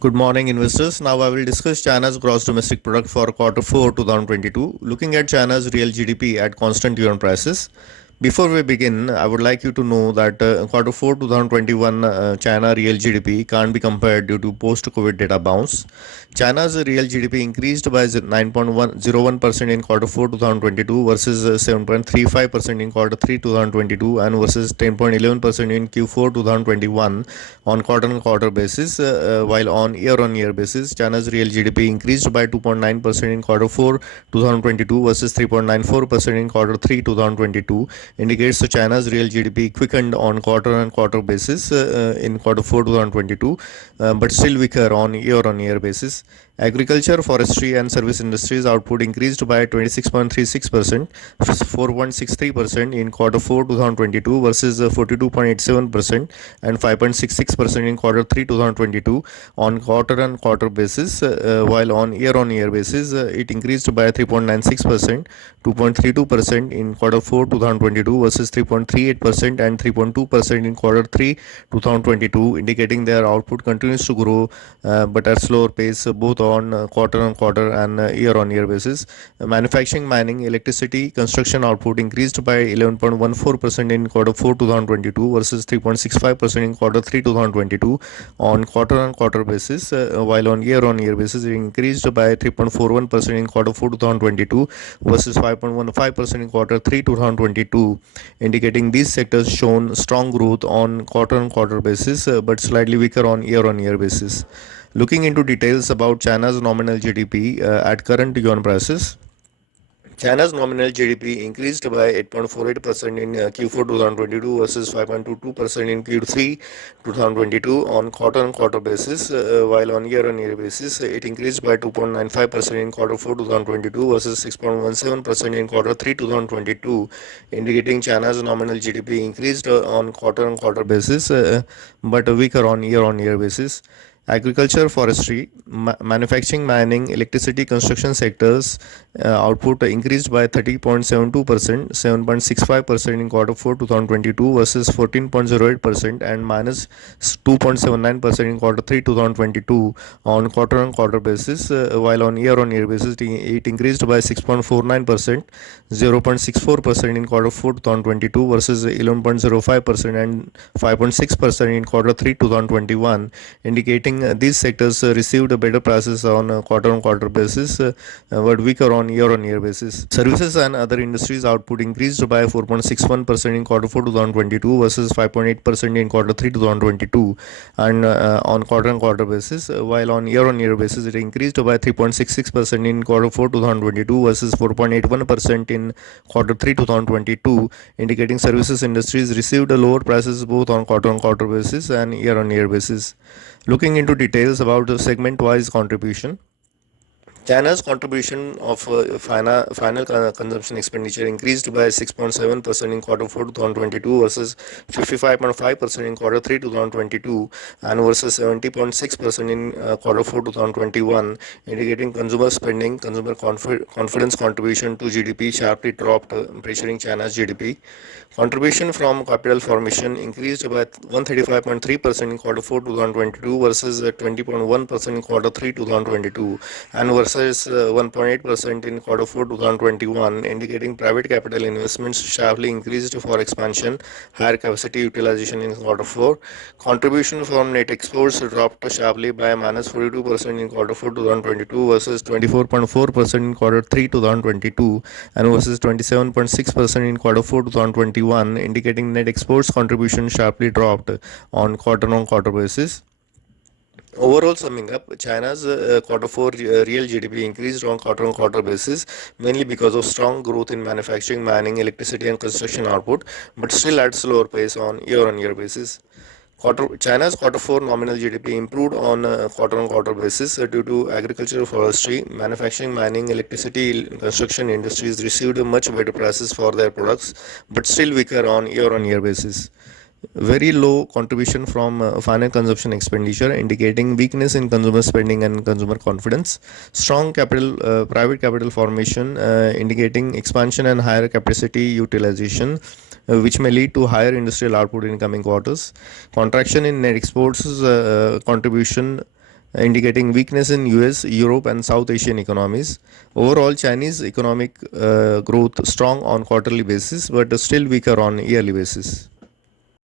Good morning, investors. Now I will discuss China's gross domestic product for Q4 2022, looking at China's real GDP at constant yuan prices. Before we begin, I would like you to know that Q4 2021 China real GDP can't be compared due to post-COVID data bounce. China's real GDP increased by 9.101% in Q4 2022 versus 7.35% in Q3 2022 and versus 10.11% in Q4 2021 on quarter-on-quarter basis, while on year-on-year basis, China's real GDP increased by 2.9% in Q4 2022 versus 3.94% in Q3 2022, indicates China's real GDP quickened on quarter-on-quarter basis in Q4 2022, but still weaker on year-on-year basis. Agriculture, forestry, and service industries output increased by 26.36%, 4.63% in Q4 2022 versus 42.87% and 5.66% in Q3 2022 on quarter-on-quarter basis, while on year-on-year basis it increased by 3.96%, 2.32% in Q4 2022 versus 3.38% and 3.2% in Q3 2022, indicating their output continues to grow but at slower pace both on quarter-on-quarter and year-on-year basis. Manufacturing, mining, electricity, construction output increased by 11.14% in Q4 2022 versus 3.65% in Q3 2022 on quarter-on-quarter basis, while on year-on-year basis it increased by 3.41% in Q4 2022 versus 5.15% in Q3 2022, indicating these sectors shown strong growth on quarter-on-quarter basis but slightly weaker on year-on-year basis. Looking into details about China's nominal GDP at current yuan prices. China's nominal GDP increased by 8.48% in Q4 2022 versus 5.22% in Q3 2022 on quarter-on-quarter basis, while on year-on-year basis it increased by 2.95% in Q4 2022 versus 6.17% in Q3 2022, indicating China's nominal GDP increased on quarter-on-quarter basis but weaker on year-on-year basis. Agriculture, forestry, manufacturing, mining, electricity, construction sectors output increased by 30.72%, 7.65% in Q4 2022 versus 14.08% and minus 2.79% in Q3 2022 on quarter-on-quarter basis, while on year-on-year basis it increased by 6.49%, 0.64% in Q4 2022 versus 11.05% and 5.6% in Q3 2021, indicating these sectors received better prices on quarter-on-quarter basis but weaker on year-on-year basis. Services and other industries output increased by 4.61% in Q4 2022 versus 5.8% in Q3 2022 and on quarter-on-quarter basis, while on year-on-year basis it increased by 3.66% in Q4 2022 versus 4.81% in Q3 2022, indicating services industries received lower prices both on quarter-on-quarter basis and year-on-year basis. Looking into details about the segment-wise contribution. China's contribution of final consumption expenditure increased by 6.7% in Q4 2022 versus 55.5% in Q3 2022 and versus 70.6% in Q4 2021, indicating consumer spending, consumer confidence contribution to GDP sharply dropped, pressuring China's GDP. Contribution from capital formation increased by 135.3% in Q4 2022 versus 20.1% in Q3 2022 and versus 1.8% in Q4 2021, indicating private capital investments sharply increased for expansion, higher capacity utilization in Q4. Contribution from net exports dropped sharply by minus 42% in Q4 2022 versus 24.4% in Q3 2022 and versus 27.6% in Q4 2021, indicating net exports contribution sharply dropped on quarter-on-quarter basis. Overall, summing up, China's Q4 real GDP increased on quarter-on-quarter basis, mainly because of strong growth in manufacturing, mining, electricity, and construction output, but still at slower pace on year-on-year basis. China's Q4 nominal GDP improved on quarter-on-quarter basis due to agriculture, forestry, manufacturing, mining, electricity, construction industries received much better prices for their products, but still weaker on year-on-year basis. Very low contribution from final consumption expenditure, indicating weakness in consumer spending and consumer confidence. Strong private capital formation, indicating expansion and higher capacity utilization, which may lead to higher industrial output in coming quarters. Contraction in net exports contribution indicating weakness in US, Europe, and South Asian economies. Overall, Chinese economic growth strong on quarterly basis, but still weaker on yearly basis.